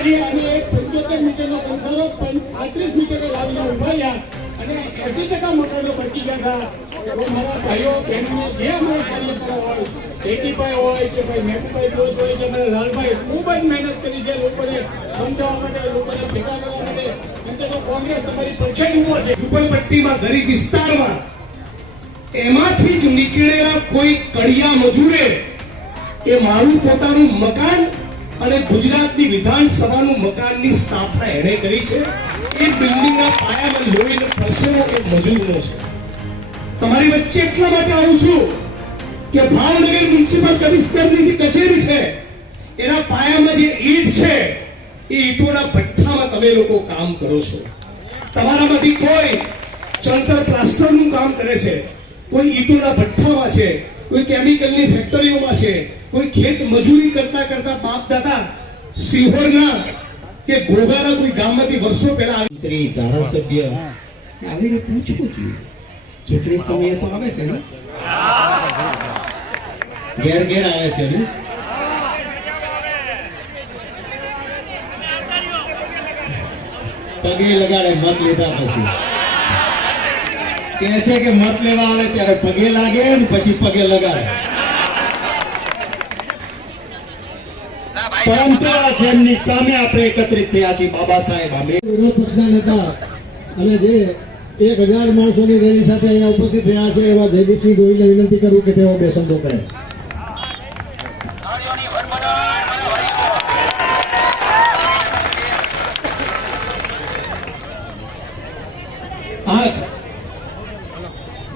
પછી અમે 75 મીટરનો કંસારો 35 મીટરે લાવીને ઉભા રહ્યા અને 80% મકાનો બચી ગયા હતા. તો મારા ભાઈઓ બહેનો જે અમારા કાર્યકરો હોય, જેટીભાઈ હોય કે ભાઈ મેઘભાઈ બોઝ હોય કે મારા લાલભાઈ ખૂબ જ મહેનત કરી છે લોકોને સમજાવવા માટે, લોકોને ભેગા કરવા માટે. કેમ કે કોંગ્રેસ તમારી પડખે ઉભો છે. ઝુંપડપટ્ટીમાં ગરીબ વિસ્તારમાં એમાંથી જ નીકળેલા કોઈ કડિયા મજૂરે એ મારું પોતાનું મકાન અને ગુજરાતની વિધાનસભાનું મકાનની સ્થાપના એણે કરી છે. એ બિલ્ડિંગના પાયામાં લોહીનો પરસેવો એ મજૂરનો છે. તમારી વચ્ચે એટલા માટે આવું છું કે ભાવનગર મ્યુનિસિપલ કમિશનરની જે કચેરી છે એના પાયામાં જે ઈંટ છે એ ઈંટોના ભઠ્ઠામાં તમે લોકો કામ કરો છો. તમારામાંથી કોઈ ચણતર પ્લાસ્ટરનું કામ કરે છે, કોઈ ઈંટોના ભઠ્ઠામાં છે, કોઈ કેમિકલની ફેક્ટરીઓમાં છે, કોઈ ખેત મજૂરી કરતા કરતા બાપ દાદા સિહોરના કે ઘોઘાના કોઈ ગામમાંથી વર્ષો પહેલા આવી ધારાસભ્ય આવીને પૂછવું જોઈએ. ચૂંટણી સમયે તો આવે છે ને, ઘેર ઘેર આવે છે ને. પગે લગાડે મત લીધા પછી કહે છે કે મત લેવા આવે ત્યારે પગે લાગે ને પછી પગે લગાડે. પરંતુ આ જેમની સામે આપણે એકત્રિત થયા છીએ બાબા સાહેબ વિરોધ પક્ષના નેતા અને જે 1000 માણસોની રેલી સાથે અહીંયા ઉપસ્થિત થયા છે એવા જયદીપસિંહ ગોહિલને વિનંતી કરું કે તેઓ બે શબ્દો કહે.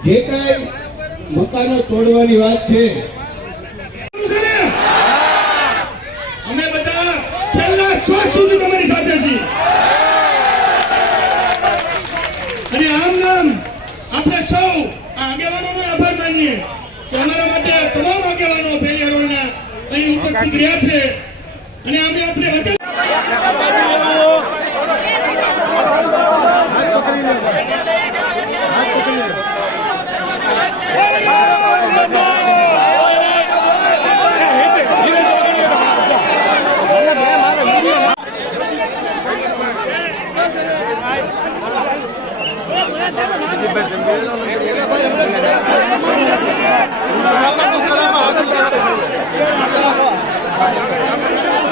જે કઈ મકાનો તોડવાની વાત છે, અમે બધા છેલ્લા શ્વાસ સુધી તમારી સાથે છીએ. અને આમ નામ આપણે સૌ આગેવાનોનો આભાર માનીએ કે અમારા માટે તમામ આગેવાનો પહેલી હરોળના અહીં ઉપસ્થિત રહ્યા છે. અને અમે આપણે વચન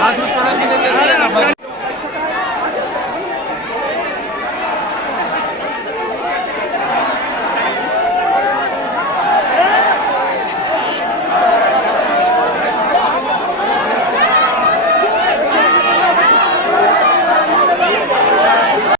हाथ